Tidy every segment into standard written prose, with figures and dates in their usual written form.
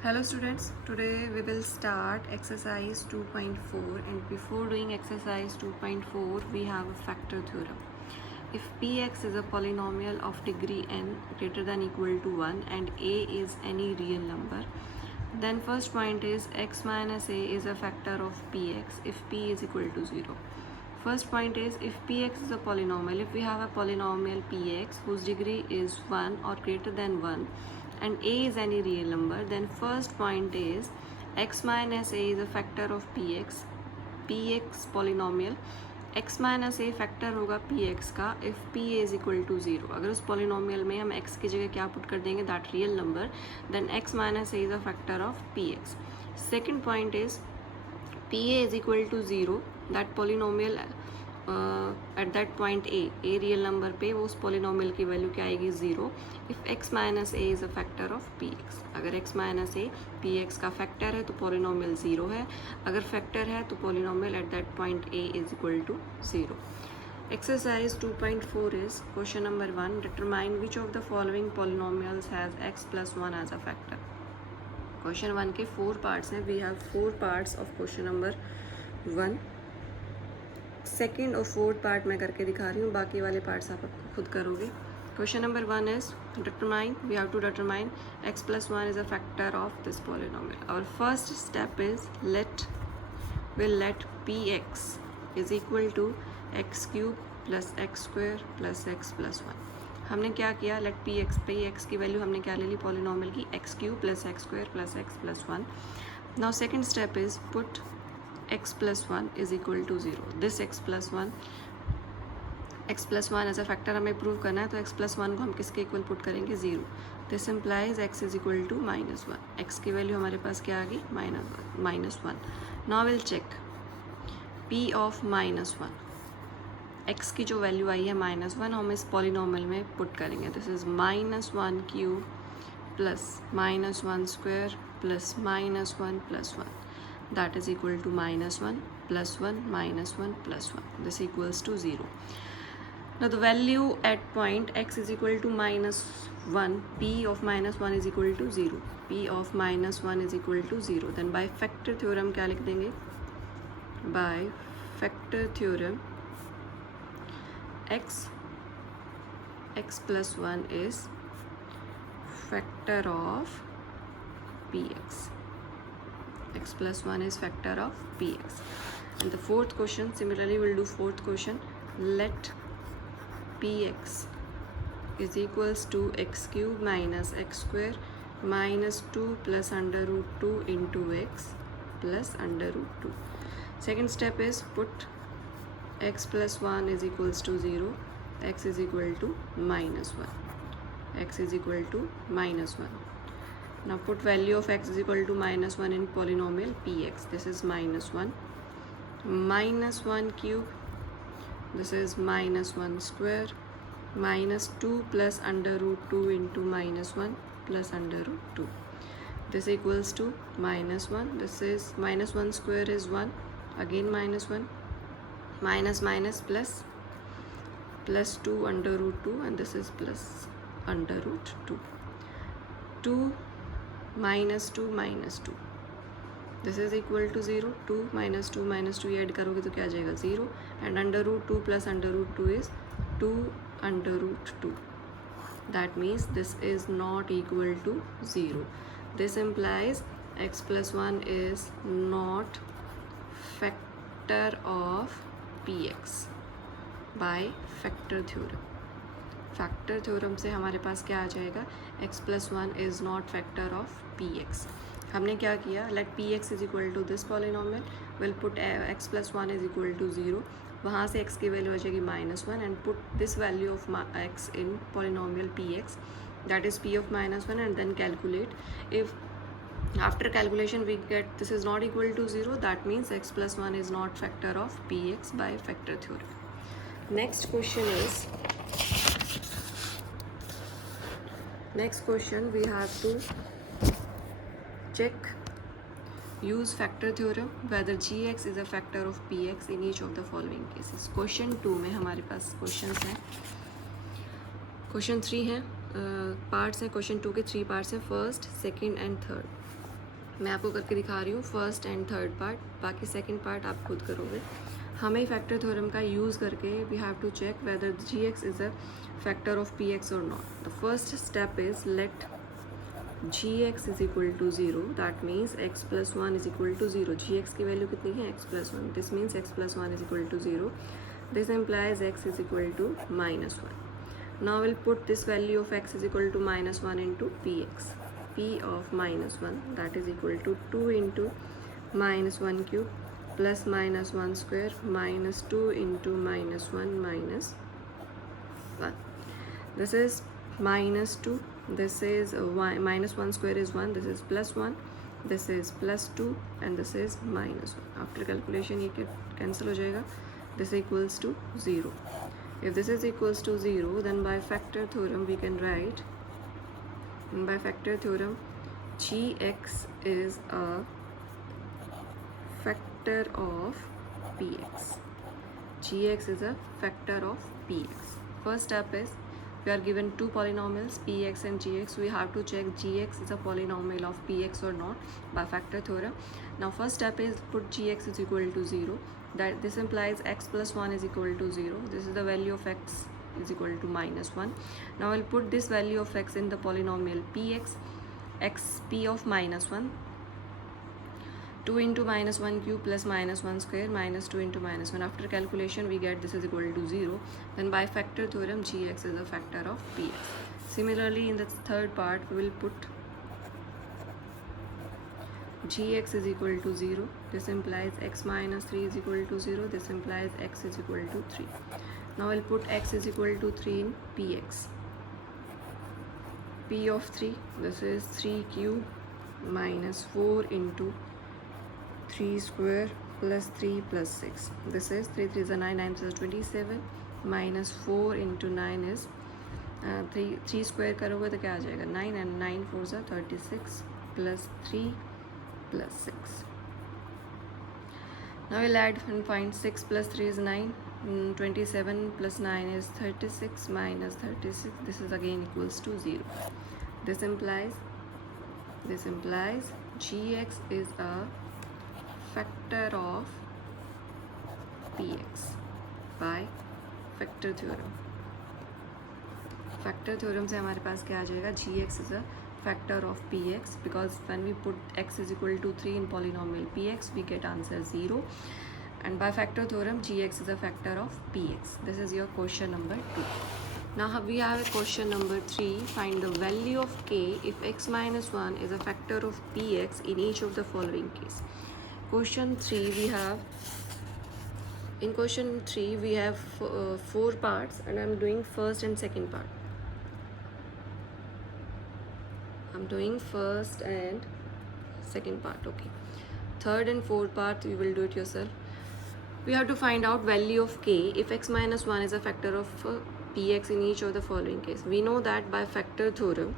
Hello students, today we will start exercise 2.4 and before doing exercise 2.4 we have a factor theorem. If px is a polynomial of degree n greater than equal to 1 and a is any real number, then first point is x minus a is a factor of px if p is equal to 0. First point is if px is a polynomial, if we have a polynomial px whose degree is 1 or greater than 1 and a is any real number, then first point is x minus a is a factor of px polynomial x minus a factor होगा p x का if p a is equal to 0. अगर उस polynomial में हम x की जगह क्या put कर देंगे that real number, then x minus a is a factor of p x. Second point is p a is equal to 0, that polynomial at that point a real number पे वो उस polynomial की value क्या आएगी 0 if x minus a is a factor of p x. अगर x minus a p x का factor है तो पॉलिनोमियल 0 है, अगर फैक्टर है तो polynomial at that point a is equal to 0. Exercise 2.4 is question number 1. Determine which of the following polynomials has x plus 1 as a factor. Question 1 के 4 parts हैं. We have 4 parts of question number 1. Second और fourth part मैं करके दिखा रही हूँ, बाकी वाले पार्ट्स आप खुद करोगे. Question number 1 is determine, we have to determine x plus 1 is a factor of this polynomial. और first step is let px is equal to x cube plus x square plus x plus 1. हमने क्या किया, let px की value हमने क्या ले ली polynomial की x cube plus x square plus x plus 1. Now second step is put x plus 1 is equal to 0. This x plus 1 as a factor हमें prove करना है, तो x plus 1 को हम किसके इक्वल पुट करेंगे 0. This implies x is equal to -1. x की value हमारे पास क्या आ गई -1. Now will check p of -1. x की जो वैल्यू आई है -1 हम इस पॉलिनोमियल में पुट करेंगे. This is -1 cube plus -1 square plus -1 plus 1. that is equal to -1 plus 1 -1 plus 1. This equals to 0. Now the value at point x is equal to -1, p of -1 is equal to 0. p of -1 is equal to 0. Then by factor theorem क्या लिख देंगे, by factor theorem x plus 1 is factor of px. x plus 1 is factor of px. And the fourth question, similarly we'll do fourth question. Let px is equals to x cube minus x square minus 2 plus under root 2 into x plus under root 2. Second step is put x plus 1 is equals to 0, x is equal to -1. x is equal to -1. Now put value of x is equal to -1 in polynomial px. This is -1 cube, this is -1 square minus 2 plus under root 2 into -1 plus under root 2. This equals to -1. This is -1 square is 1, again -1, minus minus plus 2 under root 2 and this is plus under root 2. 2 minus 2 minus 2. This is equal to 0. 2 minus 2 minus 2 add करोगे तो क्या आ जाएगा 0. and under root 2 plus under root 2 is 2 under root 2. That means this is not equal to 0. This implies x plus 1 is not factor of px by factor theorem. Factor theorem से हमारे पास क्या आ जाएगा, x plus 1 is not factor of px. हमने क्या किया, let px is equal to this polynomial, will put x plus 1 is equal to 0. वहाँ से x की वैल्यू आ जाएगी -1 and put this value of x in polynomial px, that is p of -1 and then calculate. If after calculation we get this is not equal to 0, that means x plus 1 is not factor of px by factor theorem. Next question we have to check, use factor theorem whether gx is a factor of px in each of the following cases. Question 2 में हमारे पास questions हैं. Question 3 है parts हैं, question 2 के 3 parts हैं, first second and third. मैं आपको करके दिखा रही हूँ फर्स्ट एंड थर्ड पार्ट, बाकी सेकंड पार्ट आप खुद करोगे. हमें फैक्टर थ्योरम का यूज़ करके we have to check whether g x is a factor of p x और not. The first step is let g x is equal to 0. That means x plus 1 is equal to 0. G x की value कितनी है? X plus 1. This means x plus 1 is equal to 0. This implies x is equal to minus 1. Now we'll put this value of x is equal to minus 1 into px. P of minus 1, that is equal to 2 into minus 1 cube plus minus 1 square minus 2 into minus 1 minus 1. This is minus 2. This is minus 1 square is 1. This is plus 1. This is plus 2 and this is minus 1. After calculation ये cancel हो जाएगा. This equals to 0. If this is equals to 0, then by factor theorem we can write, by factor theorem, gx is a factor of px. Gx is a factor of px. First step is, we are given two polynomials px and gx. We have to check gx is a polynomial of px or not by factor theorem. Now first step is put gx is equal to 0. That this implies x plus 1 is equal to 0. This is the value of x is equal to minus 1. Now I'll put this value of x in the polynomial px. X p of minus 1. 2 into minus 1 cube plus minus 1 square minus 2 into minus 1. After calculation we get this is equal to 0. Then by factor theorem gx is a factor of px. Similarly in the third part we will put gx is equal to 0. This implies x minus 3 is equal to 0. This implies x is equal to 3. Now I'll put x is equal to 3 in px. P of 3, this is 3 cube minus 4 into 3 square plus 3 plus 6. This is 3 3 is a 9, 9 is a 27 minus 4 into 9 is 3 square करोगे तो क्या आ जाएगा? 9 and 9 4 is a 36 plus 3 plus 6. Now we'll add and find 6 plus 3 is 9. 27 plus 9 is 36 minus 36. This is again equals to 0. This implies gx is a factor of px by factor theorem. Factor theorem से हमारे पास क्या आ जाएगा? gx is a factor of px, because when we put x is equal to 3 in polynomial px we get answer 0, and by factor theorem gx is a factor of px. This is your question number 2. Now we have a question number 3. Find the value of k if x minus 1 is a factor of px in each of the following case. Question 3 we have 4 parts and I'm doing first and second part. I'm doing first and second part. Okay, third and fourth part you will do it yourself. We have to find out value of k if x minus 1 is a factor of px in each of the following case. We know that by factor theorem,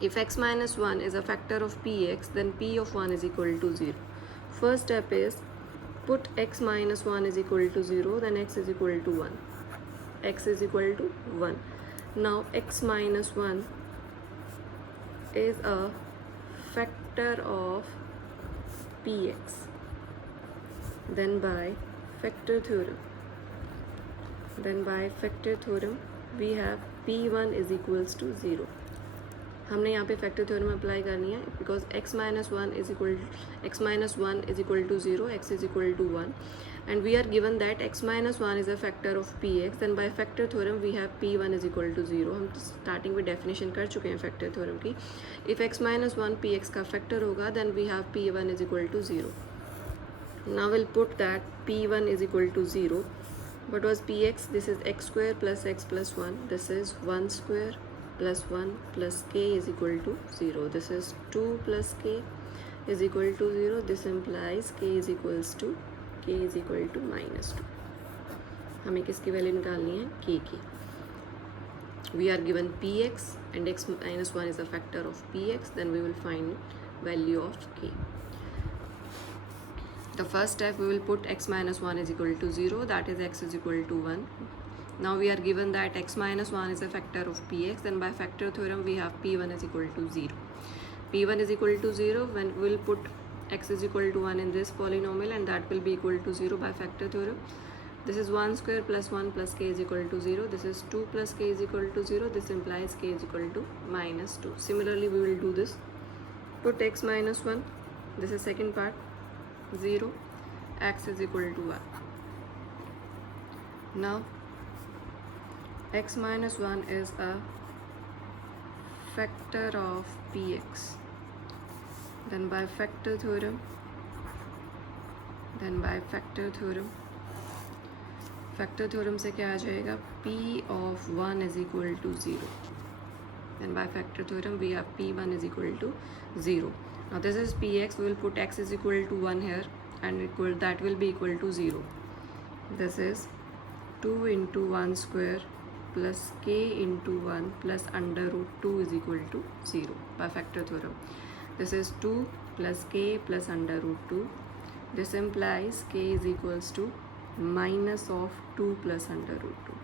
if x minus 1 is a factor of px, then p of 1 is equal to 0. First step is put x minus 1 is equal to 0, then x is equal to 1. X is equal to 1. Now x minus 1 is a factor of px. Then by factor theorem we have p1 is equals to 0. हमने यहाँ पे factor theorem apply करनी है, because x minus 1 is equal to 0, x is equal to 1, and we are given that x minus 1 is a factor of px. Then by factor theorem we have p1 is equal to 0. हम starting में definition कर चुके हैं factor theorem की. if x minus 1 px का factor होगा then we have p1 is equal to 0. Now we'll put that p1 is equal to 0. What was px? This is x square plus x plus 1. This is 1 square plus 1 plus k is equal to 0. This is 2 plus k is equal to 0. This implies k is equal to minus 2. हमें किसकी value निकालनी है? k की. We are given px and x minus 1 is a factor of px. Then we will find value of k. The first step we will put x minus 1 is equal to 0. That is x is equal to 1. Now we are given that x minus 1 is a factor of px, then by factor theorem we have p1 is equal to 0. p1 is equal to 0 when we'll put x is equal to 1 in this polynomial, and that will be equal to 0 by factor theorem. This is 1 square plus 1 plus k is equal to 0. This is 2 plus k is equal to 0. This implies k is equal to minus 2. Similarly, we will do this. Put x minus 1. This is second part. 0. X is equal to 1. Now, x minus 1 is a factor of px. Then by factor theorem, factor theorem से क्या आ जाएगा? p of 1 is equal to 0. Then by factor theorem we have p1 is equal to 0. Now this is px. We will put x is equal to 1 here, and that will be equal to 0. This is 2 into 1 square plus k into 1 plus under root 2 is equal to 0 by factor theorem. This is 2 plus k plus under root 2. This implies k is equals to minus of 2 plus under root 2.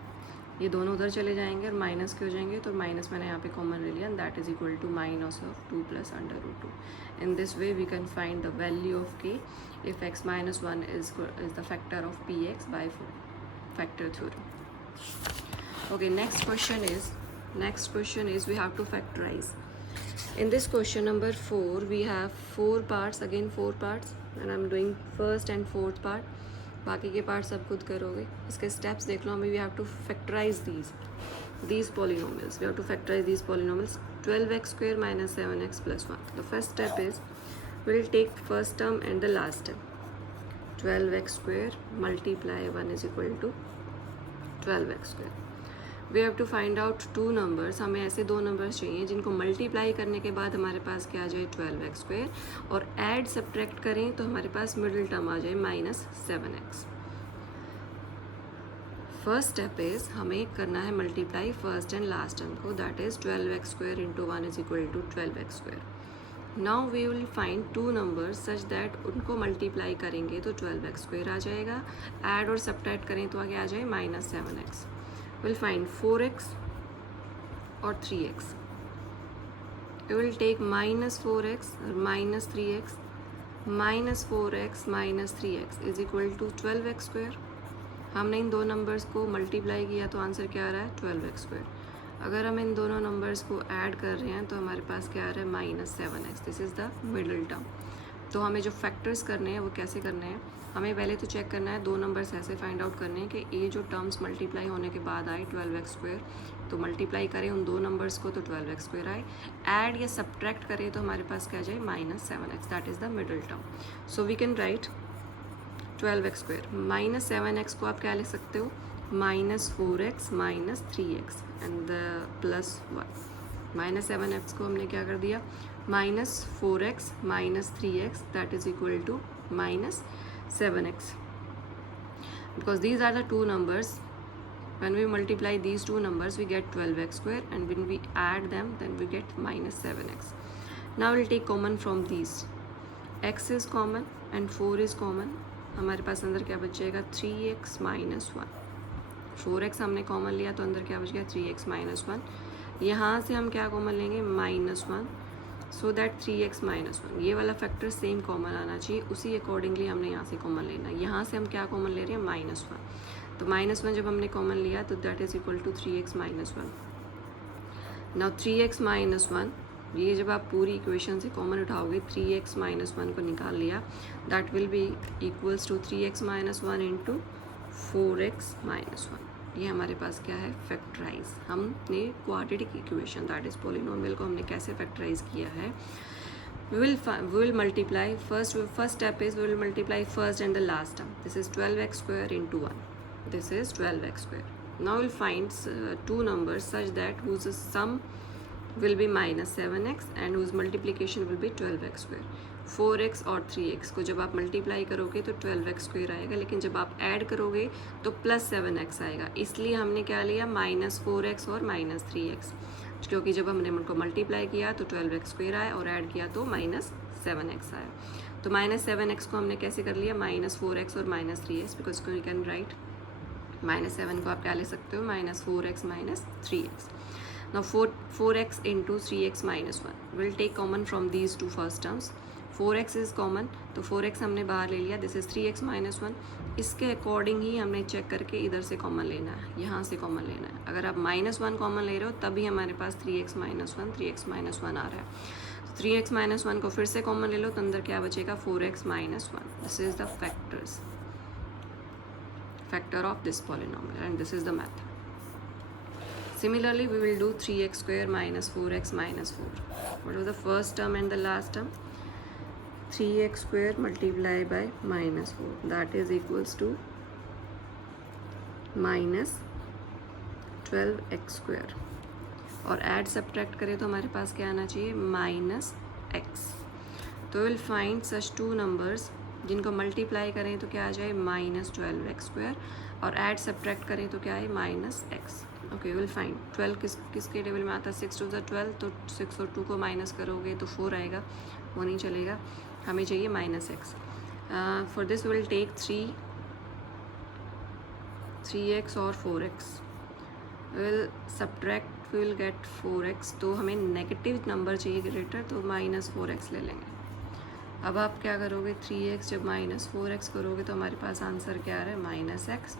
ये दोनों उधर चले जाएंगे और minus के हो जाएंगे, तो माइनस मैंने यहाँ पे कॉमन ले लिया, and that is equal to minus of 2 plus under root 2. In this way we can find the value of k if x minus 1 is the factor of px by factor theorem. Okay, next question is we have to factorize. In this question number 4 we have 4 parts, again 4 parts, and I'm doing first and fourth part. बाकी के part सब खुद करोगे. इसके steps देख लो. हमें we have to factorise these polynomials. We have to factorize these polynomials. 12x square minus 7x plus 1. The first step is we'll take first term and the last term. 12x square multiply 1 is equal to 12x square. We have to find out two numbers. हमें ऐसे दो numbers चाहिए जिनको multiply करने के बाद हमारे पास क्या आ जाए 12x स्क्वायर, और ऐड सब्ट्रैक्ट करें तो हमारे पास मिडिल टर्म आ जाए minus 7x. First step is हमें करना है multiply first and last term को, that is 12x square into 1 is equal to 12x square. Now we will find two numbers such that उनको multiply करेंगे तो 12x square आ जाएगा, add और subtract करें तो आगे आ जाए minus 7x. We'll find 4x or 3x. We will take minus 4x or minus 3x. Minus 4x minus 3x is equal to 12x square. हमने इन दो नंबर्स को मल्टीप्लाई किया तो आंसर क्या आ रहा है 12x स्क्वायर. अगर हम इन दोनों नंबर्स को ऐड कर रहे हैं तो हमारे पास क्या आ रहा है minus 7x. This is the middle term. तो हमें जो फैक्टर्स करने हैं वो कैसे करने हैं, हमें पहले तो चेक करना है, दो नंबर्स ऐसे फाइंड आउट करने हैं कि ये जो टर्म्स मल्टीप्लाई होने के बाद आए 12x स्क्वायर, तो मल्टीप्लाई करें उन दो नंबर्स को तो 12x स्क्वायर आए, ऐड या सब्ट्रैक्ट करें तो हमारे पास क्या जाए minus 7x. That is the middle term. So we can write 12x square minus 7x को आप क्या लिख सकते हो minus 4x minus 3x and the plus 1. Minus 7x को हमने क्या कर दिया minus 4x minus 3x that is equal to minus 7x. Because these are the two numbers, when we multiply these two numbers we get 12x square, and when we add them then we get minus 7x. Now we'll take common from these. x is common and 4 is common. हमारे पास अंदर क्या बचेगा 3x minus 1. 4x हमने common लिया तो अंदर क्या बच गया 3x माइनस 1. यहाँ से हम क्या कॉमन लेंगे minus 1, so that 3x minus 1. ये वाला फैक्टर सेम कॉमन आना चाहिए, उसी अकॉर्डिंगली हमने यहाँ से कॉमन लेना है. यहाँ से हम क्या कॉमन ले रहे हैं माइनस 1, तो माइनस 1 जब हमने कॉमन लिया तो that is equal to 3x minus 1. Now 3x minus 1, ये जब आप पूरी इक्वेशन से कॉमन उठाओगे 3x माइनस 1 को निकाल लिया, that will be equals to 3x minus 1 into 4x minus 1. ये हमारे पास क्या है फैक्टराइज. हमने quadratic equation that is polynomial को हमने कैसे फैक्टराइज किया है. we will multiply first step is we will multiply first and the last term. This is 12x square into 1. This is 12x square. Now we'll find two numbers such that whose sum will be minus 7x and whose multiplication will be 12x square. 4x और 3x को जब आप multiply करोगे तो 12x square आएगा, लेकिन जब आप ऐड करोगे तो प्लस 7x आएगा. इसलिए हमने क्या लिया माइनस 4x और माइनस 3x, क्योंकि जब हमने उनको मल्टीप्लाई किया तो 12x स्क्वायर आया और ऐड किया तो माइनस 7x आया. तो माइनस 7x को हमने कैसे कर लिया माइनस 4x और minus 3x, because you can write minus 7 को आप क्या ले सकते हो minus 4x minus 3x. Now 4x into 3x minus 1. We'll take common from these two first terms. 4x is common, तो 4x हमने बाहर ले लिया. This is 3x minus 1. इसके अकॉर्डिंग ही हमने चेक करके इधर से कॉमन लेना है, यहाँ से कॉमन लेना है. अगर आप -1 कॉमन ले रहे हो तभी हमारे पास 3x minus 1 आ रहा है. 3x minus 1 को फिर से कॉमन ले लो तो अंदर क्या बचेगा 4x minus 1. This is the factor of this polynomial and this is the method. Similarly, we will do 3x square minus 4x minus 4. What was the first term and the last term? 3x square multiplied by minus 4. That is equals to minus 12x square. और add subtract करें तो हमारे पास क्या आना चाहिए minus x. तो will find such two numbers जिनको मल्टीप्लाई करें तो क्या आ जाए माइनस 12x स्क्वायर, और ऐड सब्ट्रैक्ट करें तो क्या है minus x. Okay, will find 12 किसके टेबल में आता है 6 2 12, तो 6 और 2 को माइनस करोगे तो 4 आएगा, वो नहीं चलेगा, हमें चाहिए minus x. For this will take 3x और 4x. Will subtract, will get 4x. तो हमें नेगेटिव नंबर चाहिए ग्रेटर, तो माइनस 4x ले लेंगे. अब आप क्या करोगे 3x जब माइनस 4x करोगे तो हमारे पास आंसर क्या आ रहा है माइनस एक्स,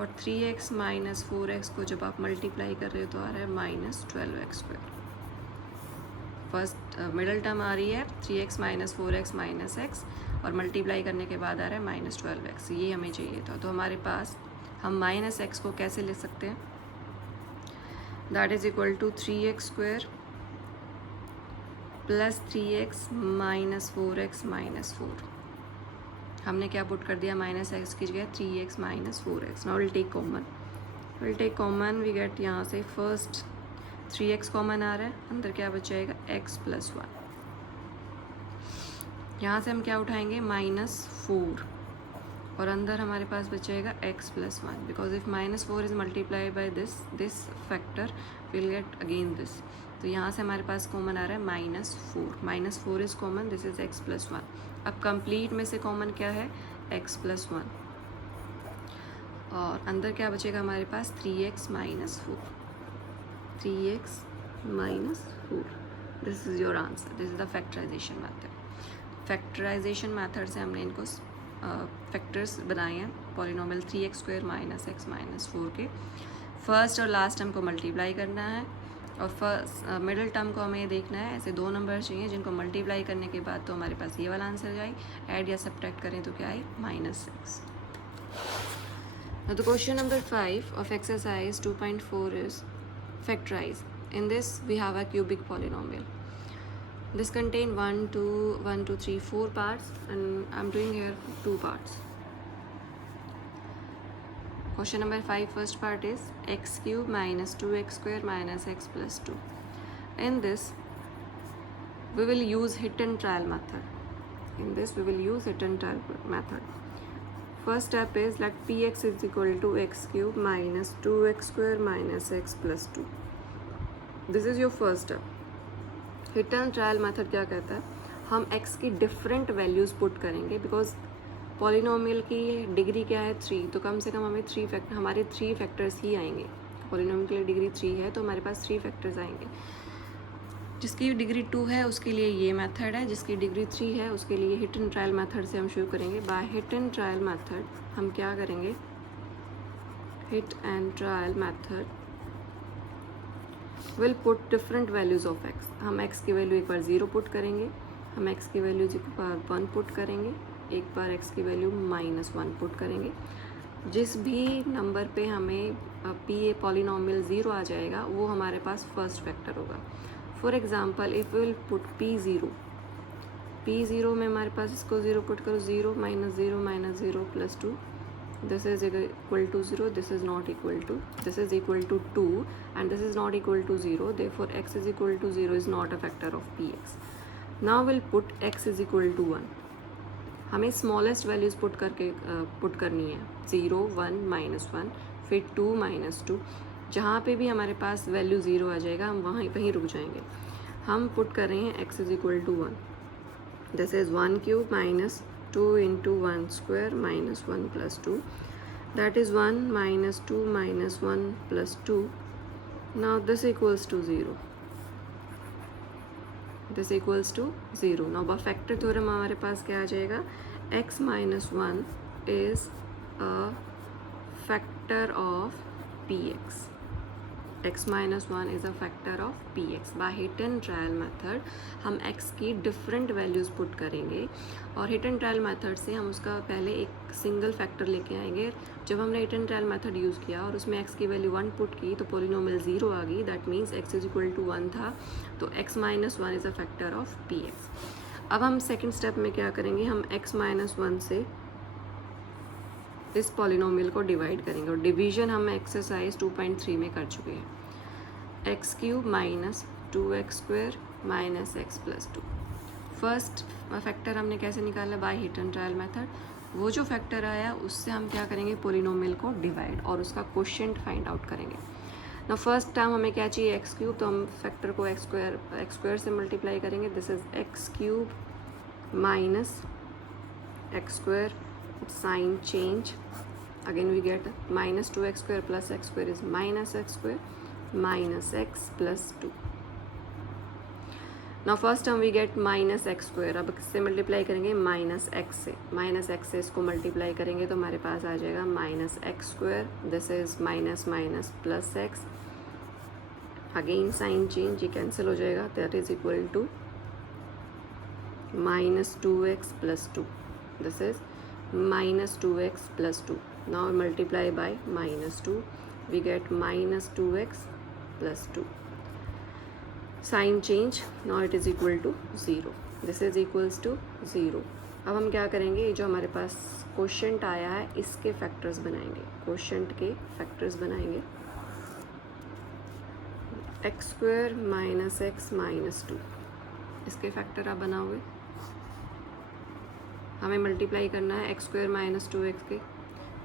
और 3x माइनस 4x को जब आप मल्टीप्लाई कर रहे हो तो आ रहा है minus 12x square. First middle term आ रही है 3x minus 4x minus x, और मल्टीप्लाई करने के बाद आ रहा है माइनस 12x. ये हमें चाहिए था. तो हमारे पास हम माइनस एक्स को कैसे ले सकते हैं, that is equal to 3x square plus 3x minus 4x minus 4. हमने क्या पुट कर दिया माइनस एक्स की जगह 3x minus 4x. Now will take common, we get यहाँ से फर्स्ट 3x कॉमन आ रहा है, अंदर क्या बचाएगा x प्लस 1. यहाँ से हम क्या उठाएंगे माइनस 4, और अंदर हमारे पास बचेगा x plus 1, because if minus 4 is multiply by this factor will get again this. तो यहाँ से हमारे पास कॉमन आ रहा है minus 4 is common, this is x plus 1. अब कंप्लीट में से कॉमन क्या है x प्लस 1, और अंदर क्या बचेगा हमारे पास 3x minus 4. This is your answer. This is the factorisation method. Factorisation method से हमने इनको फैक्टर्स बनाए हैं polynomial 3x square minus x minus 4 के. फर्स्ट और लास्ट टर्म को मल्टीप्लाई करना है, और फर्स्ट मिडिल टर्म को हमें देखना है. ऐसे दो नंबर चाहिए जिनको मल्टीप्लाई करने के बाद तो हमारे पास ये वाला आंसर जाए. ऐड या सब्ट्रैक्ट करें तो क्या है minus 6. Now the question number 5 of exercise 2.4 is factorize. In this we have a cubic polynomial. This contain 1 2 3 4 parts, and I'm doing here 2 parts. Question number 5, first part is x cube minus 2x square minus x plus 2. In this we will use hit and trial method. First step is let px is equal to x cube minus 2x square minus x plus 2. This is your first step. Hit and trial method क्या कहता है, हम x की different values put करेंगे, because polynomial की degree क्या है 3, तो कम से कम हमें हमारे 3 फैक्टर्स ही आएंगे. पॉलिनोमियल की डिग्री 3 है तो हमारे पास 3 फैक्टर्स आएंगे. जिसकी डिग्री 2 है उसके लिए ये मेथड है, जिसकी डिग्री 3 है उसके लिए हिट एंड ट्रायल मेथड से हम शुरू करेंगे. By hit and trial method हम क्या करेंगे, hit and trial method will put different values of x. हम x की वैल्यू एक बार 0 पुट करेंगे, हम x की वैल्यू एक बार 1 पुट करेंगे, एक बार x की वैल्यू -1 पुट करेंगे. जिस भी नंबर पे हमें p पॉलिनोमियल 0 आ जाएगा वो हमारे पास फर्स्ट फैक्टर होगा. For example if will put p0 में हमारे पास इसको 0 पुट करो, 0 - 0 - 0 + 2. This is equal to 0, this is not equal to, this is equal to 2 and this is not equal to 0, therefore x is equal to 0 is not a factor of px. Now we'll put x is equal to 1. हमें smallest values put करनी है, 0 1 -1 फिर 2 -2. जहाँ पे भी हमारे पास value 0 आ जाएगा हम वहीं रुक जाएंगे. हम पुट कर रहे हैं x is equal to 1. This is 1 cube minus 2 into 1 square minus 1 plus 2. That is 1 minus 2 minus 1 plus 2. now this equals to 0, this equals to 0. now by factor theorem हमारे पास क्या आ जाएगा, x minus 1 is a factor of px. x minus 1 is a factor of px. by hit and trial method हम x की different values put करेंगे और hit and trial method से हम उसका पहले एक single factor लेके आएंगे. जब हमने hit and trial method use किया और उसमें x की वैल्यू 1 पुट की तो पोलिनोमियल 0 आ गई. That means x is equal to 1 था, तो x minus 1 is a factor of px. अब हम सेकेंड स्टेप में क्या करेंगे, हम x माइनस 1 से इस पॉलिनोमियल को डिवाइड करेंगे और डिवीजन हम एक्सरसाइज 2.3 में कर चुके हैं. X cube minus 2x square minus x plus 2. First factor हमने कैसे निकाला, by hit and trial method. वो जो फैक्टर आया उससे हम क्या करेंगे, पॉलिनोमियल को डिवाइड और उसका कोशेंट फाइंड आउट करेंगे. ना फर्स्ट टर्म हमें क्या चाहिए, एक्स क्यूब, तो हम फैक्टर को एक्स स्क्वायर से मल्टीप्लाई करेंगे. This is x cube minus x square, sign change, again we get minus 2x square plus x square is minus x square minus x plus 2. Now first term we get minus x square. अब किससे multiply करेंगे, minus x से. Minus x से इसको multiply करेंगे तो हमारे पास आ जाएगा minus x square. This is minus minus plus x, again sign change, ये कैंसिल हो जाएगा. That is equal to minus 2x plus 2. This is minus 2x plus 2. now multiply by minus 2, we get minus 2x plus 2. sign change, now it is equal to 0. this is equals to 0. अब हम क्या करेंगे, ये जो हमारे पास quotient आया है इसके फैक्टर्स बनाएंगे, कोशेंट के फैक्टर्स बनाएंगे. X square minus x minus 2, इसके फैक्टर आप बनाओगे. हमें मल्टीप्लाई करना है एक्स स्क्वायर माइनस 2x के.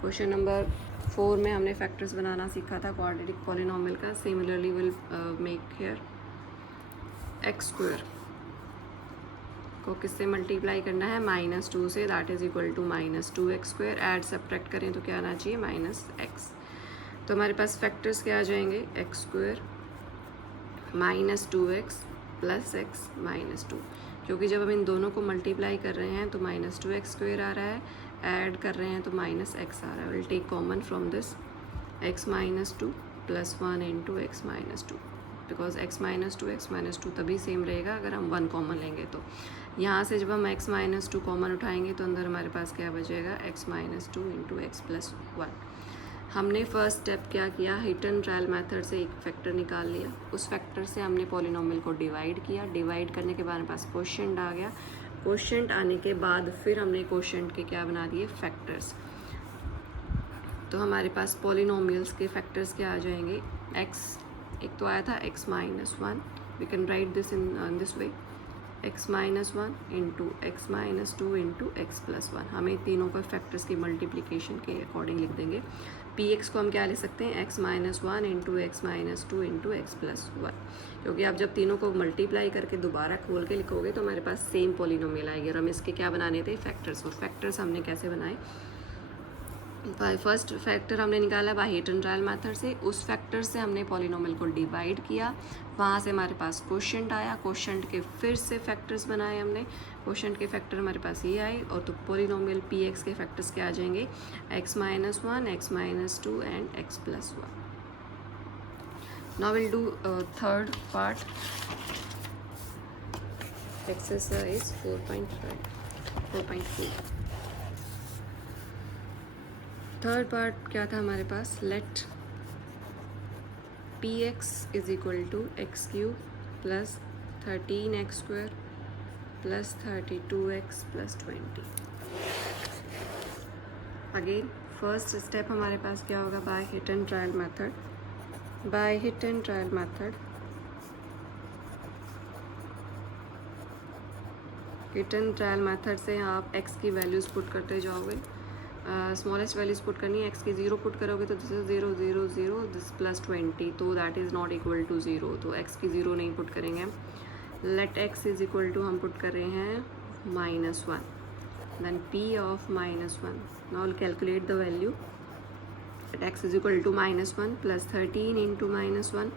क्वेश्चन नंबर 4 में हमने फैक्टर्स बनाना सीखा था क्वाड्रेटिक पॉलिनोमियल का. Similarly will make here x square को किससे मल्टीप्लाई करना है, माइनस 2 से. That is equal to minus 2x square. Add subtract करें तो क्या आना चाहिए, माइनस x. तो हमारे पास फैक्टर्स क्या आ जाएंगे, x square minus 2x plus x minus 2. क्योंकि जब हम इन दोनों को मल्टीप्लाई कर रहे हैं तो माइनस 2x स्क्वायर आ रहा है, ऐड कर रहे हैं तो माइनस x आ रहा है. Will take common from this x minus 2 plus 1 into x minus 2, because x minus 2 x minus 2 तभी सेम रहेगा अगर हम 1 कॉमन लेंगे. तो यहाँ से जब हम x माइनस 2 कॉमन उठाएंगे तो अंदर हमारे पास क्या बचेगा, x minus 2 into x plus 1. हमने फर्स्ट स्टेप क्या किया, हिट एंड ट्रायल मेथड से एक फैक्टर निकाल लिया. उस फैक्टर से हमने पॉलिनोमियल को डिवाइड किया. डिवाइड करने के बाद हमारे पास कोशेंट आ गया. कोशेंट आने के बाद फिर हमने कोशेंट के क्या बना दिए, फैक्टर्स. तो हमारे पास पॉलिनोमियल्स के फैक्टर्स क्या आ जाएंगे, x, एक तो आया था x minus 1, we can write this in this way, x minus 1 into x minus 2 into x plus 1. हमें तीनों को फैक्टर्स की मल्टीप्लिकेशन के अकॉर्डिंग लिख देंगे. px को हम क्या लिख सकते हैं, x minus 1 into x minus 2 into x plus 1. क्योंकि आप जब तीनों को मल्टीप्लाई करके दोबारा खोल के लिखोगे तो हमारे पास सेम पॉलिनोमियल आएगी. और हम इसके क्या बनाने थे, फैक्टर्स. और फैक्टर्स हमने कैसे बनाए, फर्स्ट फैक्टर हमने निकाला by hit and trial method से. उस फैक्टर से हमने पॉलिनोमियल को डिवाइड किया, वहाँ से हमारे पास कोशेंट आया. कोशेंट के फिर से फैक्टर्स बनाए हमने. कोशेंट के फैक्टर हमारे पास ये आए. और तो पॉलिनोमियल px के फैक्टर्स क्या आ जाएंगे, x minus 1 x minus 2 and x plus 1. Now will do third part, exercise 4.4. Third part क्या था हमारे पास, let px is equal to x cube plus 13x square plus 32x plus 20. Again first step हमारे पास क्या होगा, by hit and trial method. By hit and trial method, hit and trial method से आप x की values put करते जाओगे. Smallest values put करनी है. एक्स की 0 पुट करोगे तो दिस इज 0 0 0, दिस प्लस 20, तो that is not equal to 0. तो एक्स की 0 नहीं पुट करेंगे. Let x is equal to हम पुट कर रहे हैं minus 1, then p of minus 1. Now will calculate the value. Let x is equal to minus 1 plus 13 into minus 1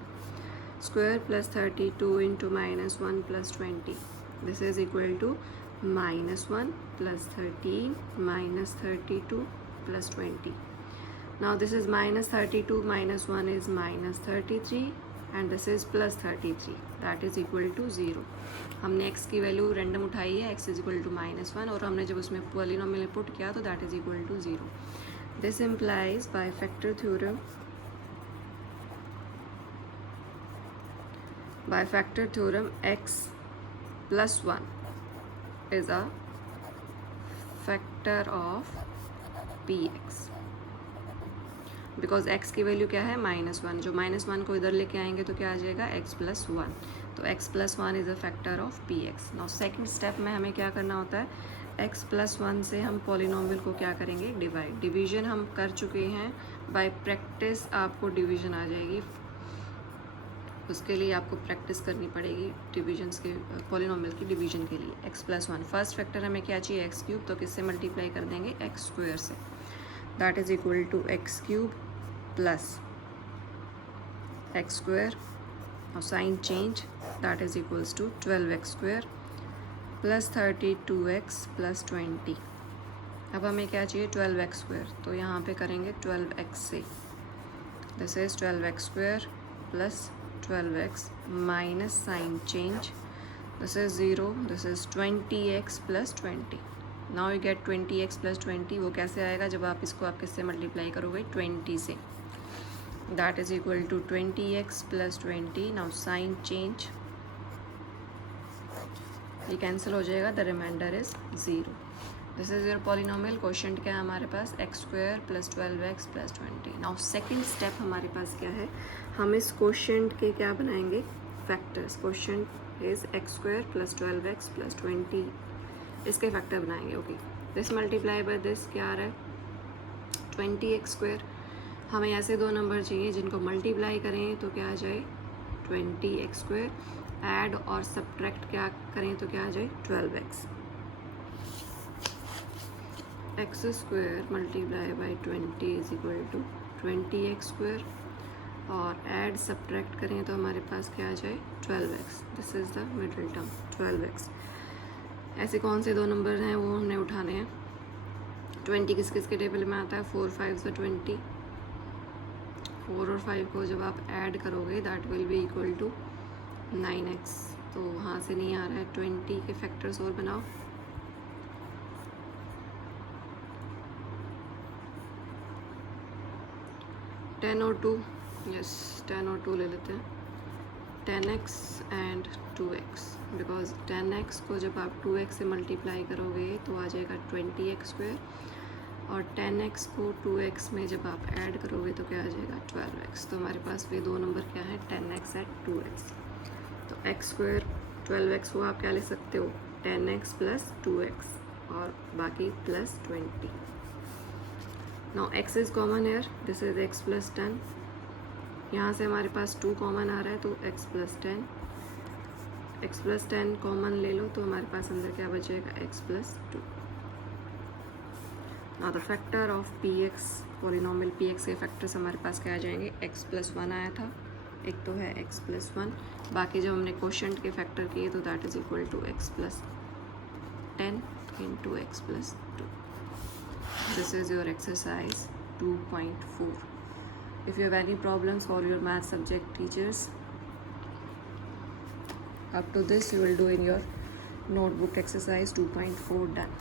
square plus 32 into minus 1 plus 20. This is equal to minus 1 plus 13 minus 32 plus 20. Now this is minus 32 minus 1 is minus 33 and this is plus 33, that is equal to 0. हमने x की value random उठाई है, x is equal to -1 और हमने जब उसमें polynomial put किया तो that is equal to 0. This implies by factor theorem, by factor theorem x plus 1 is a factor of px, because x की वैल्यू क्या है -1, जो -1 को इधर लेके आएंगे तो क्या आ जाएगा x प्लस 1, तो x plus 1 is a factor of px. Now second step में हमें क्या करना होता है, x प्लस 1 से हम पॉलिनोमियल को क्या करेंगे, डिवाइड. डिवीजन हम कर चुके हैं, बाय प्रैक्टिस आपको डिवीजन आ जाएगी, उसके लिए आपको प्रैक्टिस करनी पड़ेगी डिविजन्स के, पॉलिनोमियल की डिवीजन के लिए. x प्लस 1 फर्स्ट फैक्टर हमें क्या चाहिए, एक्स क्यूब, तो किससे मल्टीप्लाई कर देंगे, एक्स स्क्वायर से, that is equal to x cube plus x square, और sign change, that is equals to 12x square plus 32x plus 20. अब हमें क्या चाहिए, 12x स्क्वायर, तो यहाँ पे करेंगे 12x से, this is 12x square plus 12x minus sign change, this is 0, this is 20x plus 20. Now you get 20x plus 20. वो कैसे आएगा, जब आप इसको आप किससे मल्टीप्लाई करोगे, 20 से, that is equal to 20x plus 20. Now sign change, ये कैंसिल हो जाएगा, the remainder is 0. This is your polynomial. Question क्या है हमारे पास, x square plus 12x plus 20. Now second step हमारे पास क्या है, हम इस क्वेश्चन के क्या बनाएंगे, factors. Question is x square plus 12x plus 20, इसके फैक्टर बनाएंगे. Okay, this multiply by this क्या आ रहा है, 20x स्क्वायर. हमें ऐसे दो नंबर चाहिए जिनको मल्टीप्लाई करें तो क्या आ जाए, 20x स्क्वायर, ऐड और सब्ट्रैक्ट क्या करें तो क्या आ जाए, 12x. X square multiply by 20 is equal to 20x square, और ऐड सब्ट्रैक्ट करें तो हमारे पास क्या आ जाए, 12x. This is the middle term 12x. ऐसे कौन से दो नंबर हैं वो हमने उठाने हैं. 20 किस किस के टेबल में आता है, 4 5 से 20, 4 और 5 को जब आप ऐड करोगे that will be equal to 9x. तो वहाँ से नहीं आ रहा है, 20 के फैक्टर्स और बनाओ. टेन और 2, यस 10 और 2 ले लेते हैं. 10x and 2x, because 10x को जब आप 2x से मल्टीप्लाई करोगे तो आ जाएगा 20x स्क्वायर, और 10x को 2x में जब आप ऐड करोगे तो क्या आ जाएगा, 12x. तो हमारे पास वे दो नंबर क्या है, 10x एंड 2x. तो x स्क्वायर 12x को आप क्या ले सकते हो, 10x प्लस 2x, और बाकी plus 20. Now x is common hair, this is x plus 10. यहाँ से हमारे पास 2 कॉमन आ रहा है तो x plus 10, x plus 10 common ले लो तो हमारे पास अंदर क्या बचेगा, x plus 2. Now the factor of px, polynomial px के फैक्टर्स हमारे पास क्या आ जाएंगे, x प्लस 1 आया था, एक तो है x प्लस 1, बाकी जब हमने क्वेश्चन के फैक्टर किए तो that is equal to x plus 10 into x plus 2. This is your exercise 2.4. If you have any problems for your math subject teachers, up to this you will do in your notebook exercise 2.4 done.